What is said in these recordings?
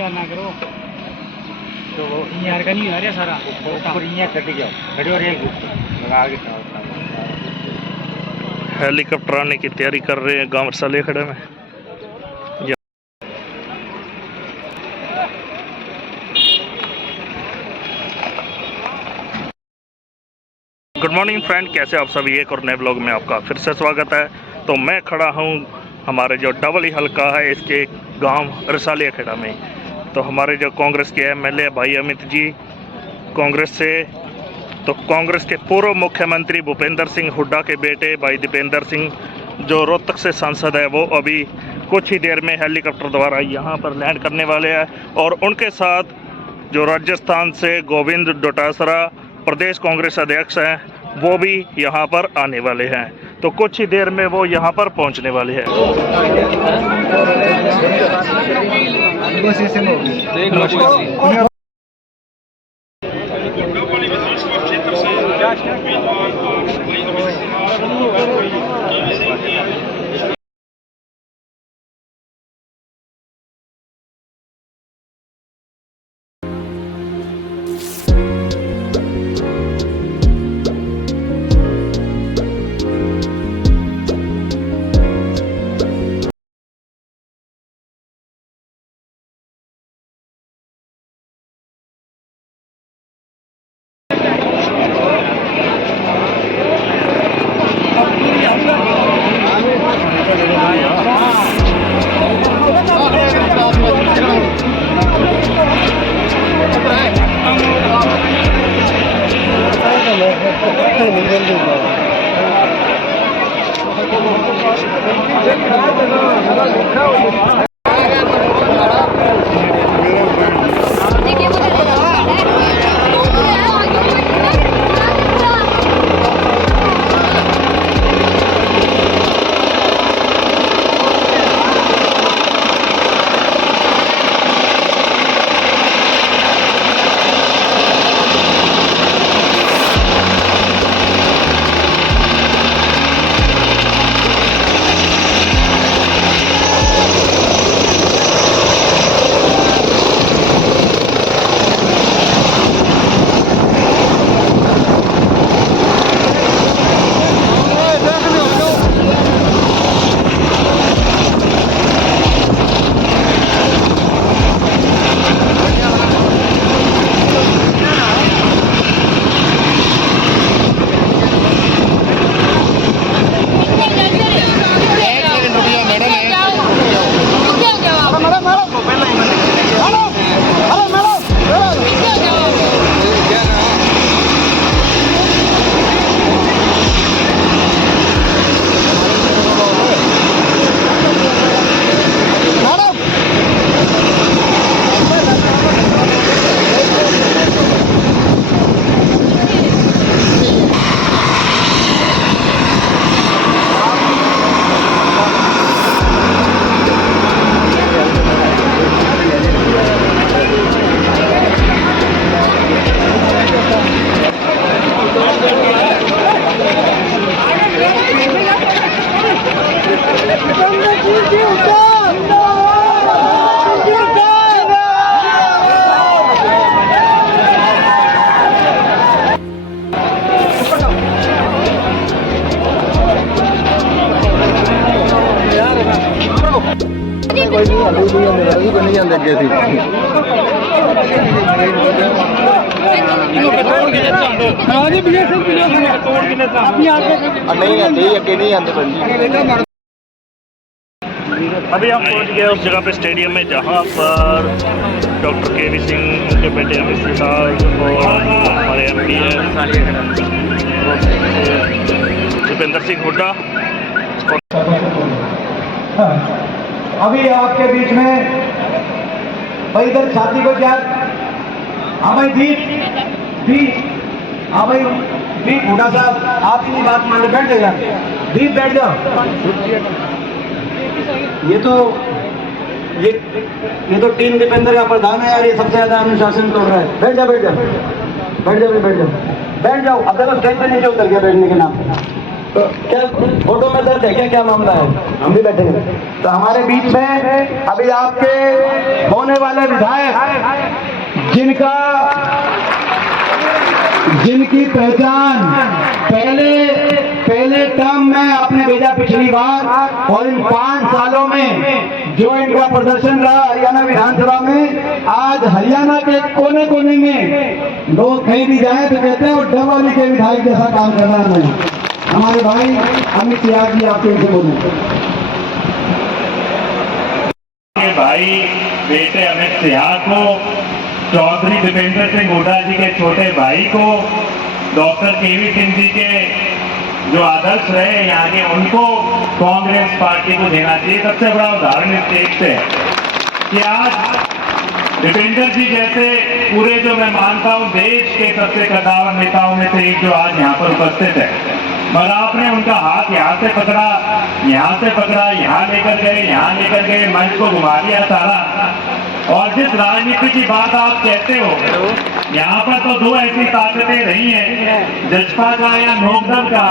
प्यार ना करो तो यार का नहीं आ रहा सारा ऊपर यहाँ कट जाओ खड़े और एक लगा के हेलीकॉप्टर आने की तैयारी कर रहे हैं गांव रसाले खड़े में। गुड मॉर्निंग फ्रेंड, कैसे आप सभी। एक और नए ब्लॉग में आपका फिर से स्वागत है। तो मैं खड़ा हूँ हमारे जो डबल ही हल्का है इसके गांव रसाले खेड़ा में। तो हमारे जो कांग्रेस के एमएलए भाई अमित जी कांग्रेस से, तो कांग्रेस के पूर्व मुख्यमंत्री भूपेंद्र सिंह हुड्डा के बेटे भाई दीपेंद्र सिंह जो रोहतक से सांसद है, वो अभी कुछ ही देर में हेलीकॉप्टर द्वारा यहाँ पर लैंड करने वाले हैं। और उनके साथ जो राजस्थान से गोविंद डोटासरा प्रदेश कांग्रेस अध्यक्ष हैं, वो भी यहाँ पर आने वाले हैं। तो कुछ ही देर में वो यहाँ पर पहुँचने वाले हैं। अभी हम पहुंच गए उस जगह पे स्टेडियम में जहां पर डॉक्टर के वी सिंह, उनके बेटे अमित सिंह साहब और हमारे एमपी दीपेंद्र सिंह हुड्डा। अभी आपके बीच में भाई इधर छाती को क्या, हाँ भाई दीप हाँ भाई दीप हुड्डा साहब, आप इतनी बात मान लो, बैठ जाइए दीप, बैठ जाओ। ये तो टीम दीपेंद्र का प्रधान है यार, ये सबसे ज्यादा अनुशासन तोड़ रहा है। बैठ जाओ। अब देखो स्टेज पे नीचे उतर गया बैठने के नाम पे। तो क्या फोटो में दर्द है क्या मामला है? हम भी बैठे हैं। तो हमारे बीच में अभी आपके होने वाले विधायक जिनकी पहचान पहले टर्म में आपने भेजा पिछली बार, और इन 5 सालों में जो इनका प्रदर्शन रहा हरियाणा विधानसभा में, आज हरियाणा के कोने कोने में लोग कहीं भी जाए तो कहते हैं वो डबवाली के विधायक जैसा काम कर रहा है। हमारे भाई अमित याद जी आपके इनसे बोलूं। भाई बेटे अमित सियाह को, चौधरी दीपेंद्र सिंह हुड्डा जी के छोटे भाई को, डॉक्टर केवी सिंह जी के जो आदर्श रहे यहाँ के, उनको कांग्रेस पार्टी को देना चाहिए। सबसे बड़ा उदाहरण इस देश से कि आज दीपेंद्र जी जैसे पूरे जो मैं मानता हूँ देश के सबसे कद्दावर नेताओं में से एक जो आज यहाँ पर उपस्थित है, मगर आपने उनका हाथ यहाँ से पकड़ा, यहाँ लेकर गए, मंच को घुमा दिया सारा। और जिस राजनीति की बात आप कहते हो, यहाँ पर तो 2 ऐसी ताकतें रही हैं, जज्बा का या नोकदम का।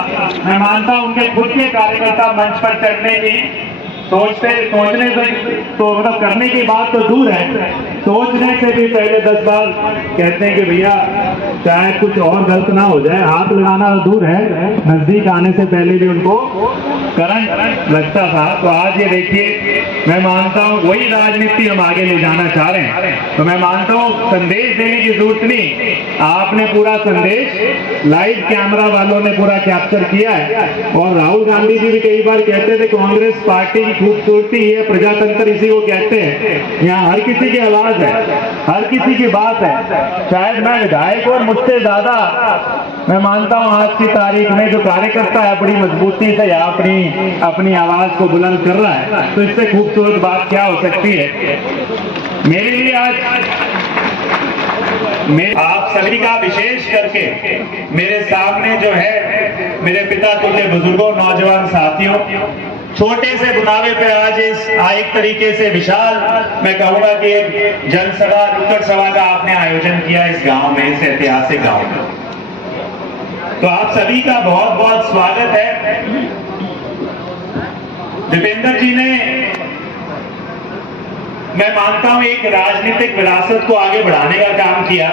मैं मानता हूँ उनके खुद के कार्यकर्ता मंच पर चढ़ने की सोचने से तो मतलब करने की बात तो दूर है, सोचने से भी पहले 10 बार कहते हैं कि भैया चाहे कुछ और गलत ना हो जाए। हाथ लगाना तो दूर है, नजदीक आने से पहले भी उनको करंट लगता था। तो आज ये देखिए, मैं मानता हूँ वही राजनीति हम आगे ले जाना चाह रहे हैं। तो मैं मानता हूँ संदेश देने की जरूरत नहीं, आपने पूरा संदेश लाइव कैमरा वालों ने पूरा कैप्चर किया है। और राहुल गांधी जी भी कई बार कहते थे कांग्रेस पार्टी की खूबसूरती है प्रजातंत्र, इसी को कहते हैं। यहाँ हर किसी की आवाज है, हर किसी की बात है। शायद मैं विधायक और मुझसे ज्यादा मैं मानता हूँ आज की तारीख में जो कार्यकर्ता है बड़ी मजबूती से यहाँ अपनी आवाज को बुलंद कर रहा है, तो इससे खूबसूरत बात क्या हो सकती है। मेरे लिए आज आप सभी का विशेष करके मेरे सामने जो है मेरे पिता तुल्य बुजुर्गों, नौजवान साथियों, छोटे से बुनावे पे आज एक तरीके से विशाल, मैं कहूंगा कि एक जनसभा, नुक्कड़ सभा का आपने आयोजन किया इस गांव में, इस ऐतिहासिक गांव में। तो आप सभी का बहुत बहुत स्वागत है। दीपेंद्र जी ने, मैं मानता हूं, एक राजनीतिक विरासत को आगे बढ़ाने का काम किया।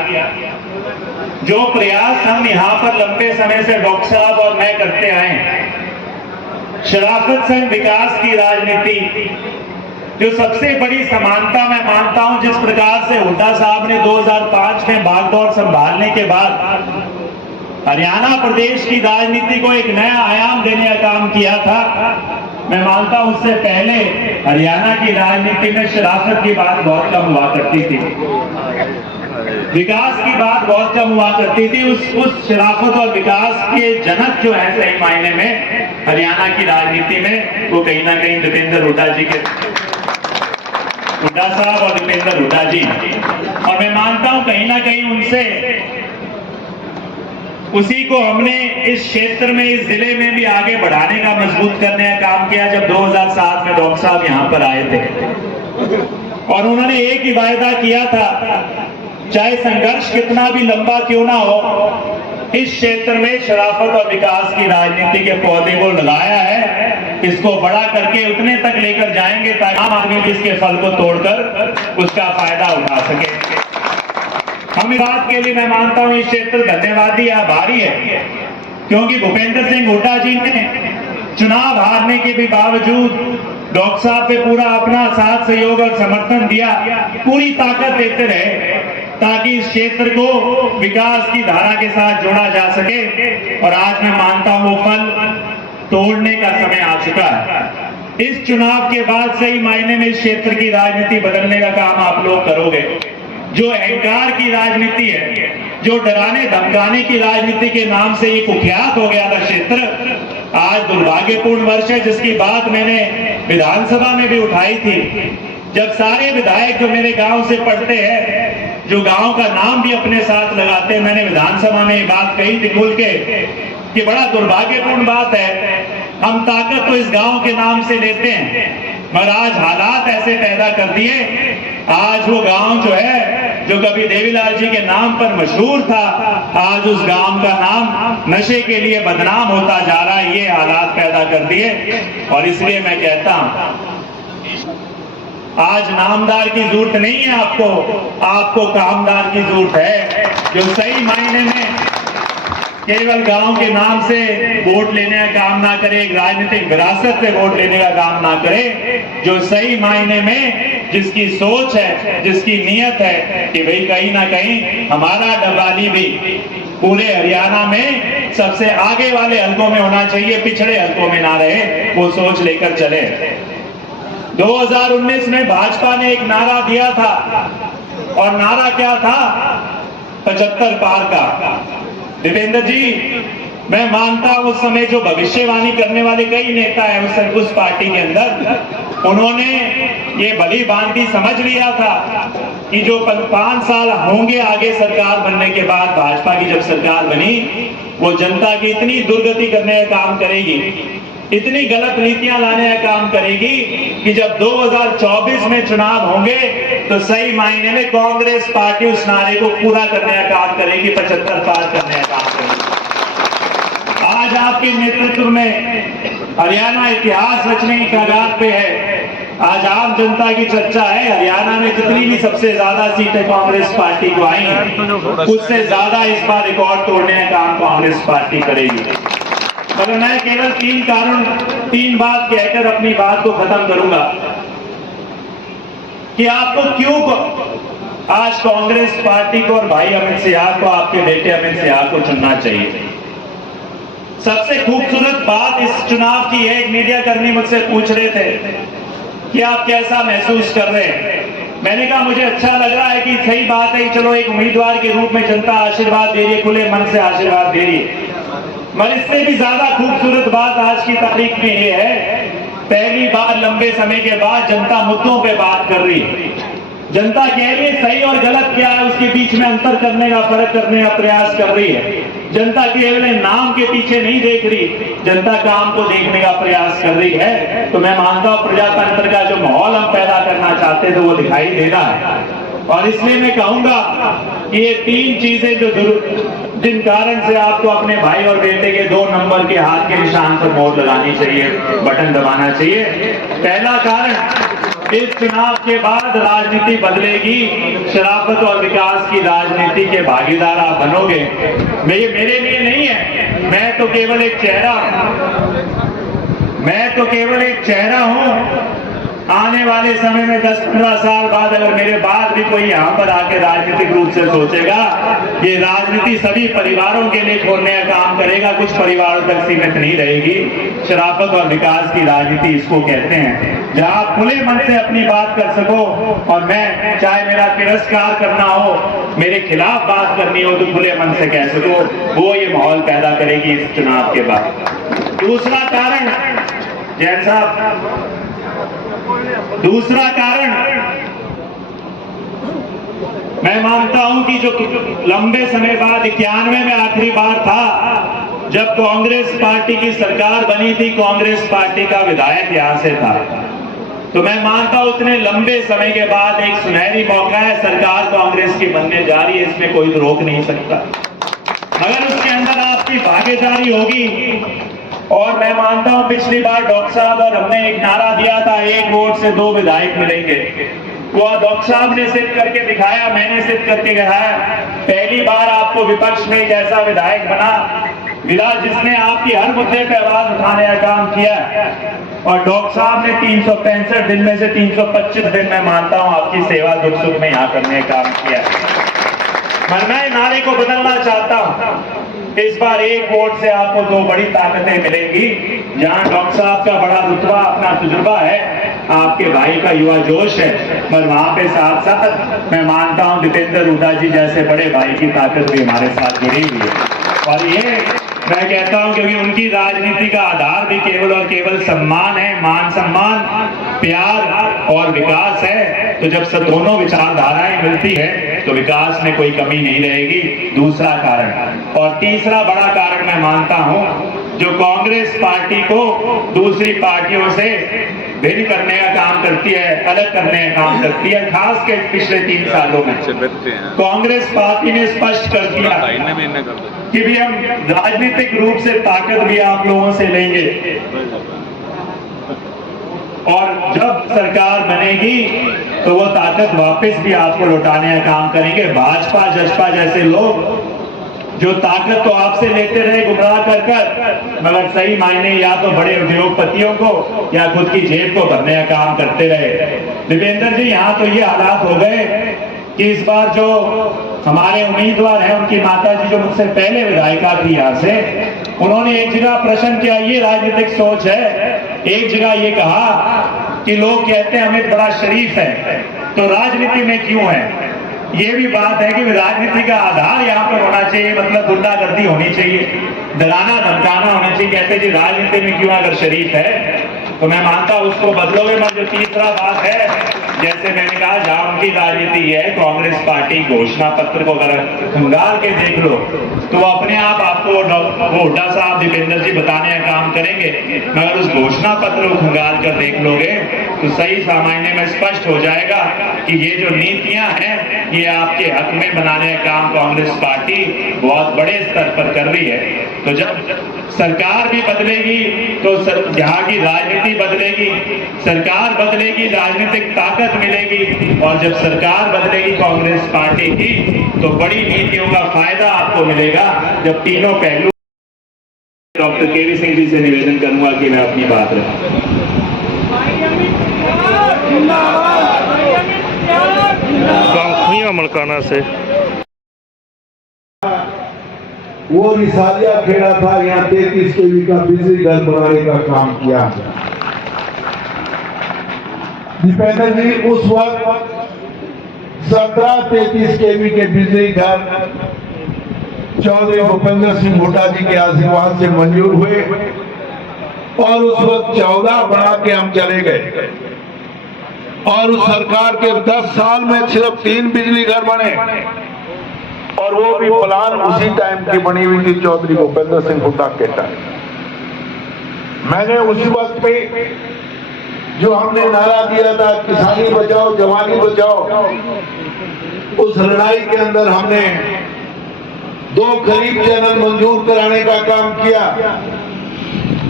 जो प्रयास हम यहां पर लंबे समय से डॉक्टर साहब और मैं करते आए हैं, शराफत संग विकास की राजनीति, जो सबसे बड़ी समानता मैं मानता हूं, जिस प्रकार से हुड्डा साहब ने 2005 में बागडोर संभालने के बाद हरियाणा प्रदेश की राजनीति को एक नया आयाम देने का काम किया था, मैं मानता हूं उससे पहले हरियाणा की राजनीति में शराफत की बात बहुत कम हुआ करती थी, विकास की बात बहुत कम हुआ करती थी। उस शराफत और विकास के जनक जो है सही मायने में हरियाणा की राजनीति में, वो कहीं ना कहीं दीपेंद्र हुड्डा जी के, हुड्डा साहब और दीपेंद्र हुड्डा जी। और मैं मानता हूं कहीं ना कहीं उसी को हमने इस क्षेत्र में, इस जिले में भी आगे बढ़ाने का, मजबूत करने का काम किया। जब 2007 में डॉक्टर साहब यहाँ पर आए थे और उन्होंने एक ही वायदा किया था, चाहे संघर्ष कितना भी लंबा क्यों ना हो, इस क्षेत्र में शराफत और विकास की राजनीति के पौधे को लगाया है, इसको बड़ा करके उतने तक लेकर जाएंगे ताकि आम आदमी भी इसके फल को तोड़कर उसका फायदा उठा सके। हम इस बात के लिए, मैं मानता हूं, इस क्षेत्र धन्यवादी आभारी है, क्योंकि भूपेंद्र सिंह हुड्डा जी ने चुनाव हारने के भी बावजूद डॉक्टर साहब पे पूरा अपना साथ सहयोग और समर्थन दिया, पूरी ताकत देते रहे ताकि इस क्षेत्र को विकास की धारा के साथ जोड़ा जा सके। और आज मैं मानता हूं वो फल तोड़ने का समय आ चुका है। इस चुनाव के बाद सही मायने में इस क्षेत्र की राजनीति बदलने का काम आप लोग करोगे। जो अहंकार की राजनीति है, जो डराने धमकाने की राजनीति के नाम से ये कुख्यात हो गया था क्षेत्र, आज दुर्भाग्यपूर्ण वर्ष है, जिसकी बात मैंने विधानसभा में भी उठाई थी। जब सारे विधायक जो मेरे गांव से पढ़ते हैं, जो गांव का नाम भी अपने साथ लगाते हैं, मैंने विधानसभा में ये बात कही थी खुल के कि बड़ा दुर्भाग्यपूर्ण बात है, हम ताकत तो इस गांव के नाम से लेते हैं, मगर आज हालात ऐसे पैदा कर दिए, आज वो गांव जो है जो कभी देवीलाल जी के नाम पर मशहूर था, आज उस गांव का नाम नशे के लिए बदनाम होता जा रहा है। ये हालात पैदा कर दिए। और इसलिए मैं कहता हूं, आज नामदार की जरूरत नहीं है आपको कामदार की जरूरत है, जो सही मायने में केवल गांव के नाम से वोट लेने का काम ना करे, एक राजनीतिक विरासत से वोट लेने का काम ना करे, जो सही मायने में जिसकी सोच है, जिसकी नीयत है कि भाई कहीं ना कहीं हमारा डबराली भी पूरे हरियाणा में सबसे आगे वाले हलकों में होना चाहिए, पिछड़े हलकों में ना रहे, वो सोच लेकर चले। 2019 में भाजपा ने एक नारा दिया था, और नारा क्या था? 75 पार का। दीपेंद्र जी, मैं मानता हूं उस समय जो भविष्यवाणी करने वाले कई नेता हैं उस पार्टी के अंदर, उन्होंने ये भली भांति समझ लिया था कि जो 5 साल होंगे आगे सरकार बनने के बाद, भाजपा की जब सरकार बनी, वो जनता की इतनी दुर्गति करने का काम करेगी, इतनी गलत नीतियां लाने का काम करेगी कि जब 2024 में चुनाव होंगे तो सही मायने में कांग्रेस पार्टी उस नारे को पूरा करने का काम करेगी, 75 पार करने का काम करेगी। आज आपके नेतृत्व में हरियाणा इतिहास रचने की कगार पे है। आज आम जनता की चर्चा है, हरियाणा में जितनी भी सबसे ज्यादा सीटें कांग्रेस पार्टी को आई हैं, उससे ज्यादा इस बार रिकॉर्ड तोड़ने का काम कांग्रेस पार्टी करेगी। मगर मैं केवल 3 बात कहकर अपनी बात को खत्म करूंगा कि आपको क्यों आज कांग्रेस पार्टी को और भाई अमित शाह को, आपके बेटे अमित शाह को चुनना चाहिए। सबसे खूबसूरत बात इस चुनाव की है, एक मीडिया कर्मी मुझसे पूछ रहे थे कि आप कैसा महसूस कर रहे हैं। मैंने कहा मुझे अच्छा लग रहा है कि सही बात है, चलो एक उम्मीदवार के रूप में जनता आशीर्वाद दे रही है, खुले मन से आशीर्वाद दे रही है। मगर इससे भी ज्यादा खूबसूरत बात आज की तारीख में ये है, पहली बार लंबे समय के बाद जनता मुद्दों पे बात कर रही है। जनता कह रही है सही और गलत क्या है, उसके बीच में अंतर करने का, फर्क करने का प्रयास कर रही है। जनता केवल नाम के पीछे नहीं देख रही, जनता काम को देखने का प्रयास कर रही है। तो मैं मानता हूं प्रजातंत्र का जो माहौल हम पैदा करना चाहते थे वो दिखाई दे रहा है। और इसलिए मैं कहूंगा कि ये 3 चीजें जिन कारण से आपको अपने भाई और बेटे के 2 नंबर के हाथ के निशान पर मोहर लगानी चाहिए, बटन दबाना चाहिए। पहला कारण, इस चुनाव के बाद राजनीति बदलेगी, शराफत और विकास की राजनीति के भागीदार आप बनोगे। मेरे लिए नहीं है, मैं तो केवल एक चेहरा हूं। आने वाले समय में 10-15 साल बाद अगर मेरे बाद भी कोई यहाँ पर आके राजनीतिक रूप से सोचेगा, ये राजनीति सभी परिवारों के लिए खोलने का काम करेगा, कुछ परिवारों तक सीमित नहीं रहेगी। शराफत और विकास की राजनीति इसको कहते हैं, जहाँ आप खुले मन से अपनी बात कर सको, और मैं चाहे मेरा तिरस्कार करना हो, मेरे खिलाफ बात करनी हो तो खुले मन से कह सको, वो ये माहौल पैदा करेगी इस चुनाव के बाद। दूसरा कारण, जैन साहब, दूसरा कारण मैं मानता हूं कि जो लंबे समय बाद 91 में आखिरी बार था जब कांग्रेस पार्टी की सरकार बनी थी, कांग्रेस पार्टी का विधायक यहां से था, तो मैं मानता हूं उतने लंबे समय के बाद एक सुनहरी मौका है, सरकार कांग्रेस की बनने जा रही है, इसमें कोई रोक नहीं सकता। मगर उसके अंदर आपकी भागीदारी होगी। और मैं मानता हूं पिछली बार डॉक्टर साहब और हमने एक नारा दिया था, 1 वोट से 2 विधायक मिलेंगे। वो डॉक्टर साहब ने सिद्ध करके दिखाया, मैंने सिद्ध करके दिखाया। पहली बार आपको विपक्ष में एक ऐसा विधायक मिला जिसने आपकी हर मुद्दे पे आवाज उठाने का काम किया। और डॉक्टर साहब ने 365 दिन में से 325 दिन में मानता हूं आपकी सेवा दुख सुख में यहाँ करने का काम किया। मैं नारे को बदलना चाहता हूं। इस बार 1 वोट से आपको 2 बड़ी ताकतें मिलेंगी। जहां डॉक्टर साहब का बड़ा रुतबा, अपना तजुर्बा है, आपके भाई का युवा जोश है, पर वहां पे साथ साथ मैं मानता हूं दीपेंद्र हुड्डा जी जैसे बड़े भाई की ताकत भी हमारे साथ जुड़ी हुई है। और ये मैं कहता हूं क्योंकि उनकी राजनीति का आधार भी केवल और केवल सम्मान है, मान सम्मान, प्यार और विकास है। तो जब सब दोनों विचारधाराएं मिलती है तो विकास में कोई कमी नहीं रहेगी। दूसरा कारण, और तीसरा बड़ा कारण मैं मानता हूं जो कांग्रेस पार्टी को दूसरी पार्टियों से भिन्न करने का काम करती है, अलग करने का काम करती है। खास के पिछले 3 सालों में कांग्रेस पार्टी ने स्पष्ट कर दिया कि भी हम राजनीतिक रूप से ताकत भी आप लोगों से लेंगे और जब सरकार बनेगी तो वो ताकत वापस भी आपको लौटाने का काम करेंगे। भाजपा जसपा जैसे लोग जो ताकत तो आपसे लेते रहे गुमराह कर मगर सही मायने या तो बड़े उद्योगपतियों को या खुद की जेब को भरने का काम करते रहे। दीपेंद्र जी, यहाँ तो ये हालात हो गए कि इस बार जो हमारे उम्मीदवार हैं उनकी माता जी जो मुझसे पहले विधायिका थी यहाँ से, उन्होंने एक जगह प्रश्न किया, ये राजनीतिक सोच है, एक जगह ये कहा कि लोग कहते हैं अमित बड़ा शरीफ है तो राजनीति में क्यों है। ये भी बात है कि राजनीति का आधार यहाँ पर होना चाहिए, मतलब गुंडागर्दी होनी चाहिए, डराना धमकाना होना चाहिए। कहते जी राजनीति में क्यों अगर शरीफ है तो मैं मानता हूं उसको बदलोगे। मगर जो तीसरा बात है, जैसे मैंने कहा जहां उनकी राजनीति है, कांग्रेस पार्टी घोषणा पत्र को अगर खंगाल के देख लो तो वो अपने आप आपको वो हुड्डा साहब दीपेंद्र जी बताने का काम करेंगे। मगर उस घोषणा पत्र को खंगाल कर देख लोगे तो सही सामान्य में स्पष्ट हो जाएगा कि ये जो नीतियां हैं ये आपके हक में बनाने का काम कांग्रेस पार्टी बहुत बड़े स्तर पर कर रही है। तो जब सरकार भी बदलेगी तो यहाँ की राजनीति बदलेगी, सरकार बदलेगी, राजनीतिक ताकत मिलेगी और जब सरकार बदलेगी कांग्रेस पार्टी की तो बड़ी नीतियों का फायदा आपको मिलेगा। जब तीनों पहलू डॉक्टर केवी सिंह जी से निवेदन करूंगा कि मैं अपनी बात रखूं। खुइया मलकाना से वो रिसालिया खेड़ा था, यहाँ 33 केवी का बिजली घर बनाने का काम किया। दीपेंद्र जी उस वक्त 17-33 केवी के बिजली घर चौधरी भूपेंद्र सिंह हुड्डा जी के आशीर्वाद से मंजूर हुए और उस वक्त 14 बना के हम चले गए और उस सरकार के 10 साल में सिर्फ 3 बिजली घर बने और वो भी प्लान उसी टाइम की बनी हुई थी चौधरी भूपेंद्र सिंह हुड्डा के टाइम। मैंने उसी वक्त पे जो हमने नारा दिया था किसानी बचाओ जवानी बचाओ, उस लड़ाई के अंदर हमने 2 खरीफ चैनल मंजूर कराने का काम किया।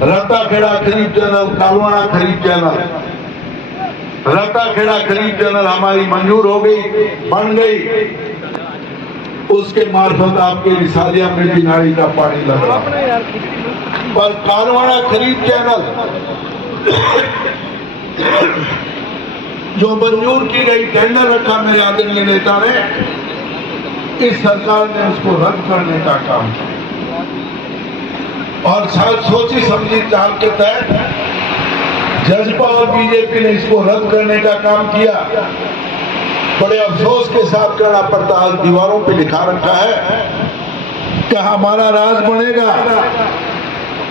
रत्ताखेड़ा खरीफ चैनल, कालवाड़ा खरीफ चैनल, रत्ताखेड़ा खरीफ चैनल हमारी मंजूर हो गई, बन गई। उसके मार्फत आपके रिसालिया में भी नाली का पानी लग रहा है। पर कालवाड़ा खरीफ चैनल जो मंजूर की गई, टेंडर रखा मेरे आदरणीय नेता ने, इस सरकार ने उसको रद्द करने का काम किया और शायद सोची समझी चाल के तहत जसपा और बीजेपी ने इसको रद्द करने का काम किया। बड़े अफसोस के साथ कहना पड़ता है, दीवारों पे लिखा रखा है कि हमारा राज बनेगा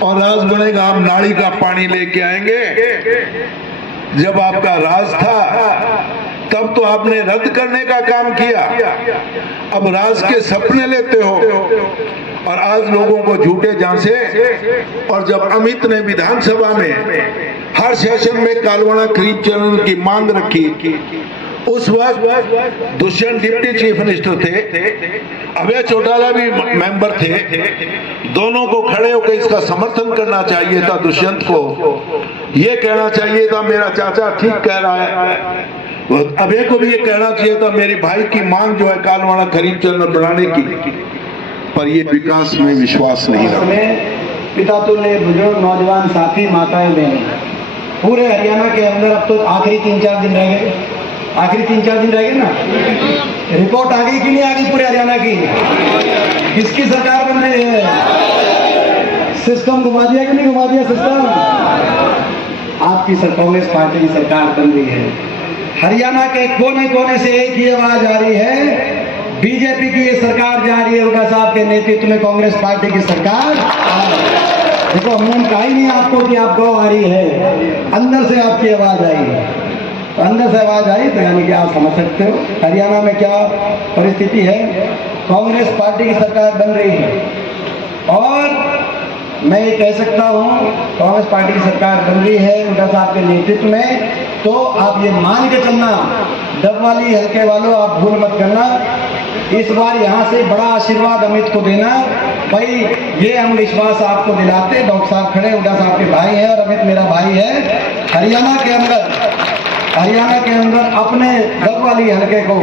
और राज बनेगा, हम नाली का पानी लेके आएंगे। जब आपका राज था तब तो आपने रद्द करने का काम किया, अब राज के सपने लेते हो और आज लोगों को झूठे झांसे। और जब अमित ने विधानसभा में हर सेशन में कालवाड़ा खरीफ चैनल की मांग रखी, उस वक्त दुष्यंत डिप्टी चीफ मिनिस्टर थे, अभय चौटाला भी मेंबर थे। दोनों को खड़े होकर इसका समर्थन करना चाहिए था। दुष्यंत को ये कहना चाहिए था मेरा चाचा ठीक कह रहा है, अभय को भी ये कहना चाहिए था मेरे भाई की मांग जो है कालवाड़ा खरीफ चैनल बनाने की, पर ये विकास में विश्वास नहीं रहा। पिता तुल्य बुजुर्ग नौजवान साथी माताएं बहनें, पूरे हरियाणा के अंदर अब तो आखिरी 3-4 दिन रह गए, आखिरी 3-4 दिन रह गए ना। रिपोर्ट आ गई कि नहीं आ गई पूरे हरियाणा की? किसकी सरकार बन रही है? सिस्टम घुमा दिया कि नहीं घुमा दिया सिस्टम? आपकी कांग्रेस पार्टी की सरकार बन रही है। हरियाणा के कोने कोने से एक ही आवाज आ रही है, बीजेपी की ये सरकार जा रही है, हुड्डा साहब के नेतृत्व में कांग्रेस पार्टी की सरकार। देखो हमने कहा ही नहीं आपको कि आप गाँव आ रही है, अंदर से आपकी आवाज आई है, तो अंदर से आवाज आई तो यानी कि आप समझ सकते हो हरियाणा में क्या परिस्थिति है। कांग्रेस पार्टी की सरकार बन रही है और मैं ये कह सकता हूँ कांग्रेस पार्टी की सरकार बन रही है हुड्डा साहब के नेतृत्व में, तो आप ये मान के चलना, डबवाली हल्के वालों आप भूल मत करना, इस बार यहाँ से बड़ा आशीर्वाद अमित को देना। भाई ये हम विश्वास आपको दिलाते, डॉक्टर साहब खड़े, हुड्डा साहब के भाई हैं और अमित मेरा भाई है। हरियाणा के अंदर अपने डबवाली हल्के को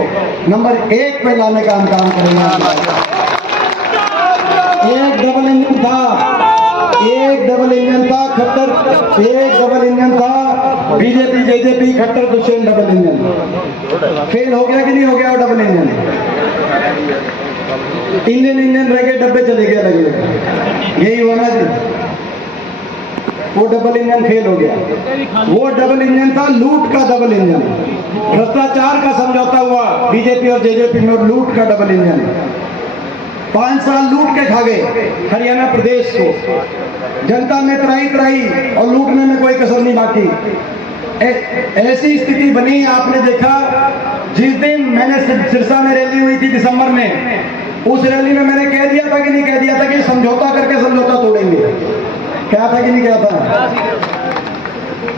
नंबर 1 पे लाने का हम काम करेंगे। एक डबल इंजन था खट्टर, एक डबल इंजन था BJP JJP Khattar Dushyant double engine. Fail हो गया कि नहीं हो गया वो डबल इंजन? इंजन रह गए, डब्बे चले गए लगे, यही होना जी। वो डबल इंजन फेल हो गया। वो डबल इंजन था लूट का डबल इंजन, भ्रष्टाचार का समझौता हुआ बीजेपी और जेजेपी में, लूट का डबल इंजन। 5 साल लूट के खा गए हरियाणा प्रदेश को, जनता में त्राही और लूटने में कोई कसर नहीं बाकी। ऐसी स्थिति बनी, आपने देखा जिस दिन मैंने सिरसा में रैली हुई थी दिसंबर में, उस रैली में मैंने कह दिया था कि नहीं कह दिया था कि समझौता करके समझौता तोड़ेंगे? क्या था कि नहीं क्या था?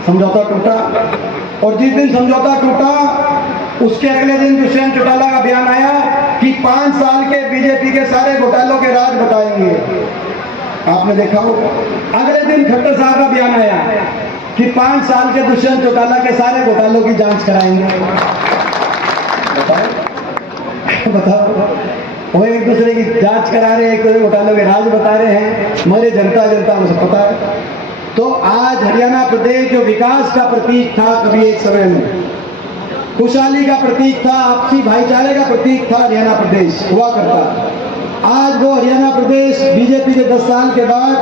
समझौता टूटा, और जिस दिन समझौता टूटा उसके अगले दिन दुष्यंत चौटाला का बयान आया कि 5 साल के बीजेपी के सारे घोटालों के राज बताएंगे। आपने देखा हो, अगले दिन खट्टर साहब का बयान आया कि 5 साल के दुष्यंत चौटाला के सारे घोटालों की जांच कराएंगे। बताओ, वो एक दूसरे की जांच करा रहे हैं, एक दूसरे घोटालों के राज बता रहे हैं, हमारे जनता को सब पता है। तो आज हरियाणा प्रदेश जो विकास का प्रतीक था कभी एक समय में, खुशहाली का प्रतीक था, आपसी भाईचारे का प्रतीक था, हरियाणा प्रदेश हुआ करता। आज वो हरियाणा प्रदेश बीजेपी के 10 साल के बाद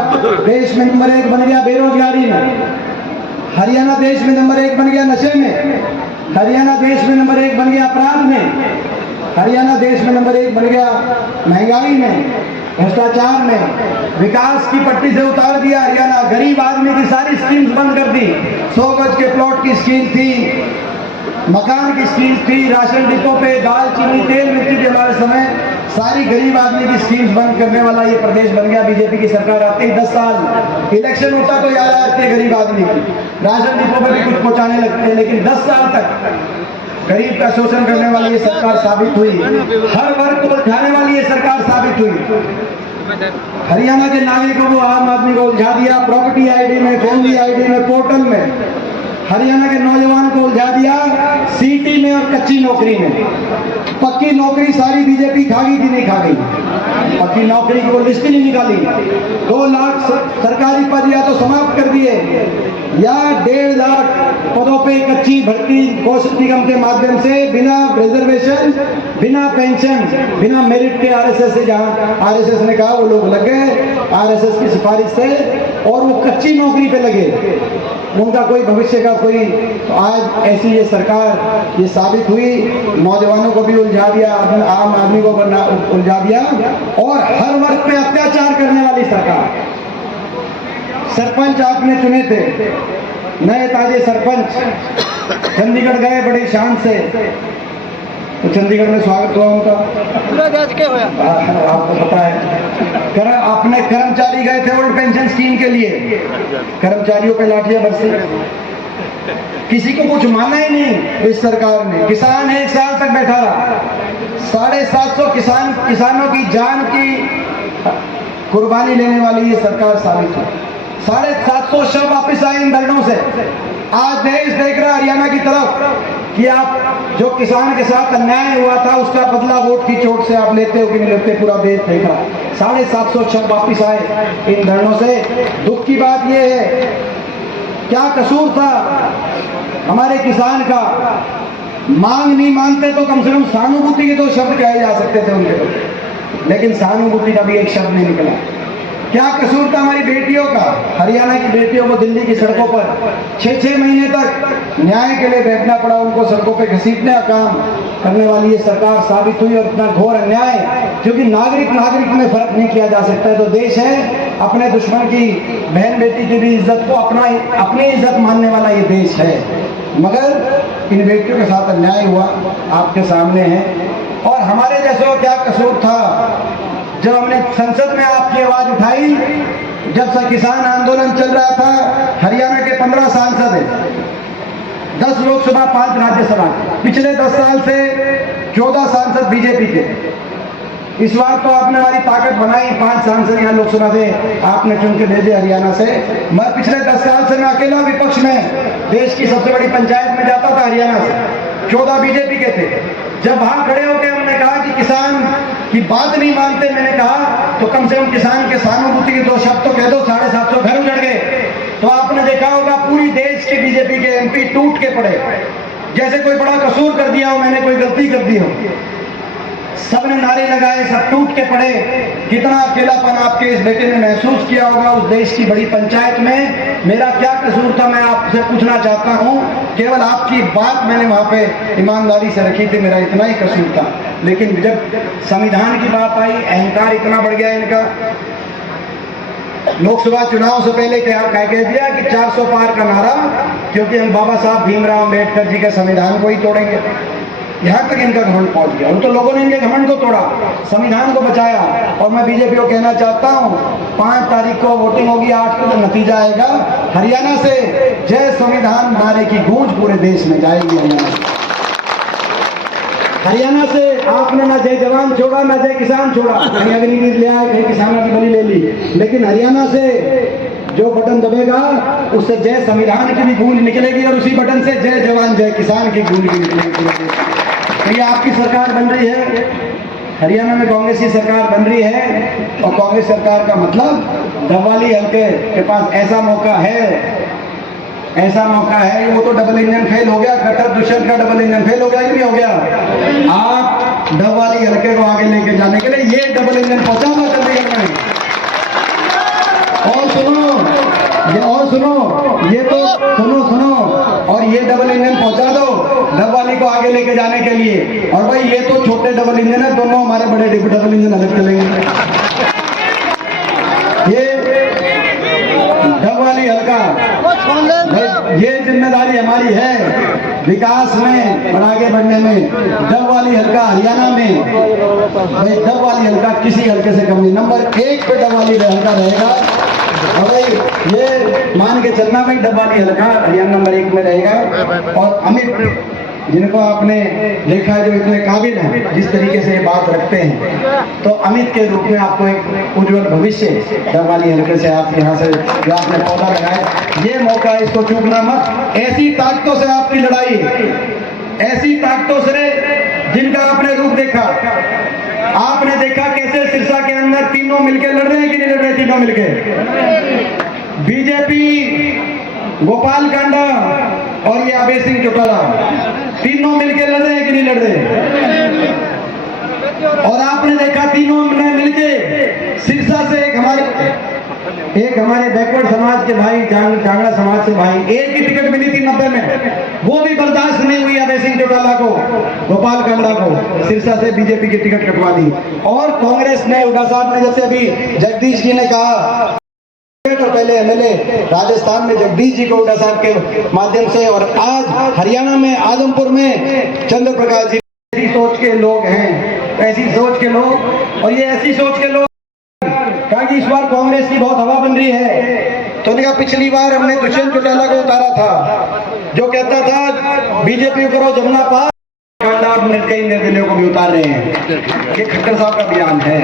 देश में नंबर 1 बन गया बेरोजगारी में, हरियाणा देश में नंबर 1 बन गया नशे में, हरियाणा देश में नंबर 1 बन गया अपराध में, हरियाणा देश में नंबर 1 बन गया महंगाई में, भ्रष्टाचार में। विकास की पट्टी से उतार दिया हरियाणा, गरीब आदमी की सारी स्कीम्स बंद कर दी। 100 गज के प्लॉट की स्कीम थी, मकान की स्कीम थी, राशन डिपो पे दाल चीनी तेल मिर्ची के हमारे समय सारी गरीब आदमी की स्कीम्स बंद करने वाला ये प्रदेश बन गया बीजेपी की सरकार आते ही। 10 साल इलेक्शन होता तो याद आते हैं गरीब आदमी की, राशन डिपो पे भी कुछ पहुंचाने लगते हैं, लेकिन 10 साल तक गरीब का शोषण करने वाली ये सरकार साबित हुई, हर वर्ग को उलझाने वाली ये सरकार साबित हुई। हरियाणा के नागरिकों को, आम आदमी को उलझा दिया प्रॉपर्टी आईडी में, फैमिली आईडी में, पोर्टल में। हरियाणा के नौजवान को उलझा दिया सीटी में और कच्ची नौकरी में। पक्की नौकरी सारी बीजेपी खा गई कि नहीं खा गई? पक्की नौकरी की वो लिस्ट ही नहीं निकाली। 2 लाख सरकारी पद या तो समाप्त कर दिए, या 1.5 लाख पदों पे कच्ची भर्ती कौशल निगम के माध्यम से, बिना रिजर्वेशन, बिना पेंशन, बिना मेरिट के आरएसएस से, जहां आरएसएस ने कहा वो लोग लग गए आरएसएस की सिफारिश से, और वो कच्ची नौकरी पे लगे, उनका कोई भविष्य का कोई। तो आज ऐसी ये सरकार ये साबित हुई, नौजवानों को भी उलझा दिया, आम आदमी को उलझा दिया, और हर वर्ग पे अत्याचार करने वाली सरकार। सरपंच आपने चुने थे, नए ताजे सरपंच चंडीगढ़ गए बड़े शान से, तो चंडीगढ़ में स्वागत हुआ उनका, पूरा जांच क्या हुआ आपको पता है। अपने कर्मचारी गए थे ओल्ड पेंशन स्कीम के लिए, कर्मचारियों पे लाठियां बरसी, किसी को कुछ माना ही नहीं इस सरकार ने। किसान 1 साल तक बैठा रहा, 750 किसानों की जान की कुर्बानी लेने वाली ये सरकार साबित है। 750 शव वापिस आए इन धरनों से। आज देश देख रहा हरियाणा की तरफ कि आप जो किसान के साथ अन्याय हुआ था उसका बदला वोट की चोट से आप लेते हो कि नहीं लेते, पूरा देश देख रहा। 750 शव वापिस आए इन धरनों से। दुख की बात यह है, क्या कसूर था हमारे किसान का? मांग नहीं मानते तो कम से कम सहानुभूति के 2 शब्द कहे जा सकते थे उनके, लेकिन सहानुभूति का भी एक शब्द नहीं निकला। क्या कसूर था हमारी बेटियों का? हरियाणा की बेटियों को दिल्ली की सड़कों पर 6-6 महीने तक न्याय के लिए बैठना पड़ा, उनको सड़कों पे घसीटने का काम करने वाली ये सरकार साबित हुई। और इतना घोर अन्याय, क्योंकि नागरिक में फर्क नहीं किया जा सकता है। तो देश है, अपने दुश्मन की बहन बेटी की भी इज्जत को अपनी इज्जत मानने वाला ये देश है, मगर इन बेटियों के साथ अन्याय हुआ आपके सामने है। और हमारे जैसों क्या कसूर था जब हमने संसद में आपकी आवाज उठाई जब से किसान आंदोलन चल रहा था, हरियाणा के 15 सांसद हैं, 10 लोकसभा 5 राज्यसभा। पिछले 10 साल से 14 सांसद बीजेपी के। इस बार तो आपने हमारी ताकत बनाई, 5 सांसद यहाँ लोकसभा से आपने चुन के भेजे हरियाणा से। मैं पिछले 10 साल से मैं अकेला विपक्ष में देश की सबसे बड़ी पंचायत में जाता था हरियाणा से, 14 बीजेपी के थे। जब वहां खड़े होकर हमने कहा कि किसान की बात नहीं मानते, मैंने कहा तो कम से कम किसान के सहानुभूति के 2 शब्द तो कह दो, 750 घर उजड़ गए। तो आपने देखा होगा पूरी देश के बीजेपी के एमपी टूट के पड़े, जैसे कोई बड़ा कसूर कर दिया हो, मैंने कोई गलती कर दी हो। सबने नारे लगाए, सब टूट के पड़े। कितना अकेलापन आपके इस बेटे ने महसूस किया होगा उस देश की बड़ी पंचायत में। मेरा क्या कसूर था, मैं आपसे पूछना चाहता हूं। केवल आपकी बात मैंने वहां पे ईमानदारी से रखी थी, मेरा इतना ही कसूर था। लेकिन जब संविधान की बात आई, अहंकार इतना बढ़ गया इनका। लोकसभा चुनाव से पहले क्या कह दिया कि 400 पार का नारा, क्योंकि हम बाबा साहब भीमराव अम्बेडकर जी के संविधान को ही तोड़ेंगे। यहाँ तक इनका घमंड पहुंच गया। वो तो लोगों ने इनके घमंड को तोड़ा, संविधान को बचाया। और मैं बीजेपी को कहना चाहता हूँ, 5 तारीख को वोटिंग होगी, 8 को तो नतीजा आएगा। हरियाणा से जय संविधान नारे की गूंज पूरे देश में जाएगी। हरियाणा से आपने ना जय जवान छोड़ा, ना जय किसान छोड़ा। कहीं अग्नि ले आए, कहीं किसानों की बलि ले ली, लेकिन हरियाणा से जो बटन दबेगा उससे जय संविधान की भी गूंज निकलेगी, और उसी बटन से जय जवान जय किसान की गूंज भी निकलेगी। तो ये आपकी सरकार बन रही है, हरियाणा में कांग्रेस की सरकार बन रही है। और कांग्रेस सरकार का मतलब डबवाली हल्के के पास ऐसा मौका है, वो तो डबल इंजन फेल हो गया, कट्टर दुष्यंत का डबल इंजन फेल हो गया, क्यों हो गया? आप डबवाली हल्के को आगे लेके जाने के लिए ये डबल इंजन पहुंचा दो चंडीगढ़ में। और सुनो, और ये डबल इंजन पहुंचा दो डबवाली को आगे लेके जाने के लिए। और भाई ये तो छोटे डबल इंजन है, दोनों हमारे बड़े डबल इंजन अलग चलेंगे। ये डबवाली हल्का, ये जिम्मेदारी हमारी है विकास में और आगे बढ़ने में। डबवाली हल्का हरियाणा में, भाई डबवाली हल्का किसी हल्के से कम नहीं, नंबर 1 पे डबवाली हल्का रहेगा। और भाई ये मान के चलना भाई डबवाली हल्का हरियाणा नंबर 1 में रहेगा। और अमित, जिनको आपने देखा है, जो इतने काबिल हैं, जिस तरीके से ये बात रखते हैं, तो अमित के रूप में आपको एक उज्जवल भविष्य डबवाली हल्के से आप यहाँ से जो आपने पौधा लगाया, ये मौका, इसको चूकना मत। ऐसी ताकतों से आपकी लड़ाई है, ऐसी ताकतों से जिनका आपने रूप देखा। आपने देखा कैसे सिरसा के अंदर तीनों मिलकर लड़ रहे हैं कि नहीं लड़ रहे? तीनों मिलकर, बीजेपी, गोपाल कांडा और ये अभय सिंह चौटाला, तीनों मिलकर लड़ रहे हैं कि नहीं लड़ रहे? और आपने देखा तीनों ने मिलके सिरसा से एक हमारे बैकवर्ड समाज के भाई, जांगड़ा समाज से भाई, एक ही टिकट मिली थी 90 में, वो भी बर्दाश्त नहीं हुई अभय सिंह चौटाला को, गोपाल कांडा को सिरसा से बीजेपी की टिकट कटवा दी। और कांग्रेस ने, हुड्डा साहब ने, जैसे अभी जगदीश जी ने कहा, और पहले एमएलए राजस्थान में जगदीश जी को हुड्डा साहब के माध्यम से, और आज हरियाणा में आदमपुर में चंद्र प्रकाश जी, ऐसी सोच के लोग हैं, ऐसी सोच के लोग। और ये ऐसी सोच के लोग कहा कि इस बार कांग्रेस की बहुत हवा बन रही है। तो उन्होंने कहा पिछली बार हमने दुष्यंत चौटाला को उतारा था, जो कहता था बीजेपी करो जमुना पार, कई निर्दलियों को भी उतार रहे हैं। ये खट्टर साहब का बयान है।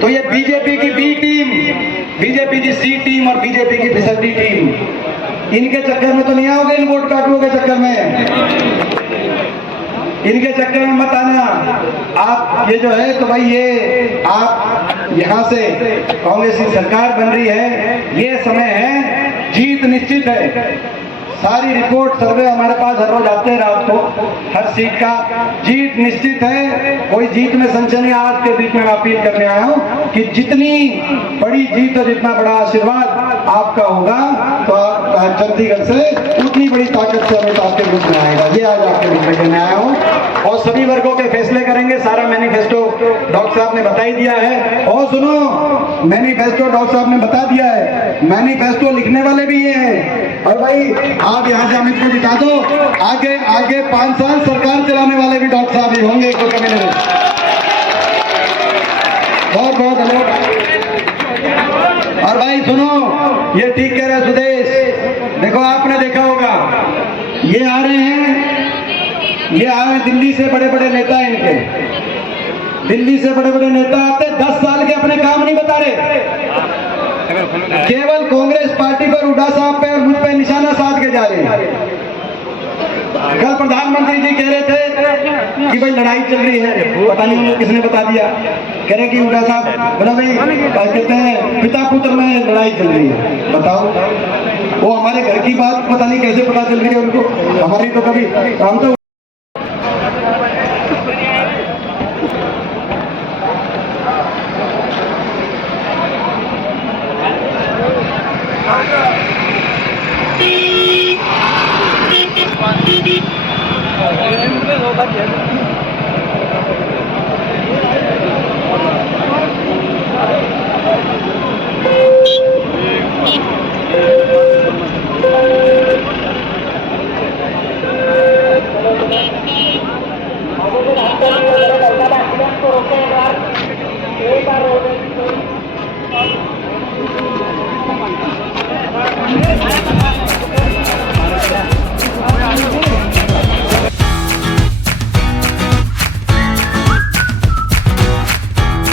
तो ये बीजेपी की बी टीम, बीजेपी की सी टीम और बीजेपी की फिसड्डी टीम, इनके चक्कर में तो नहीं आओगे, इन वोट काटुओं के चक्कर में, इनके चक्कर में मत आना आप। ये जो है, तो भाई ये आप यहाँ से कांग्रेस की सरकार बन रही है, ये समय है, जीत निश्चित है। सारी रिपोर्ट सर्वे हमारे पास हर रोज आते हैं रात को, हर सीट का जीत निश्चित है। कोई जीत में संशय, आज के बीच में मैं अपील करने आया हूँ कि जितनी बड़ी जीत और जितना बड़ा आशीर्वाद आपका होगा, तो चंडीगढ़ से उतनी बड़ी ताकत से हमें आपके ग्रुप में आएगा। ये आज आपके बीच में कहने आया हूँ। और सभी वर्गों के फैसले करेंगे, सारा मैनिफेस्टो डॉक्टर साहब ने बता ही दिया है। और सुनो, मैनिफेस्टो डॉक्टर साहब ने बता दिया है, मैनिफेस्टो लिखने वाले भी ये हैं। और भाई आप यहाँ से अमित को जिता दो, आगे 5 साल सरकार चलाने वाले भी डॉक्टर साहब ही होंगे, कोई कमी नहीं। बहुत बहुत धन्यवाद। और भाई सुनो, ये ठीक कह रहे सुदेश, देखो आपने देखा होगा, ये आ रहे हैं दिल्ली से, बड़े बड़े नेता हैं इनके, दिल्ली से बड़े बड़े नेता आते, 10 साल के अपने काम नहीं बता रहे, केवल कांग्रेस पार्टी पर, हुड्डा साहब पे और मुझ पे निशाना साध के जा रहे हैं। कल प्रधानमंत्री जी कह रहे थे कि भाई लड़ाई चल रही है, पता नहीं उनको किसने बता दिया, कह रहे कि हुड्डा साहब बोला भाई कहते हैं पिता पुत्र में लड़ाई चल रही है। बताओ, वो हमारे घर की बात पता नहीं कैसे पता चल रही है उनको, हमारी तो कभी, हम तो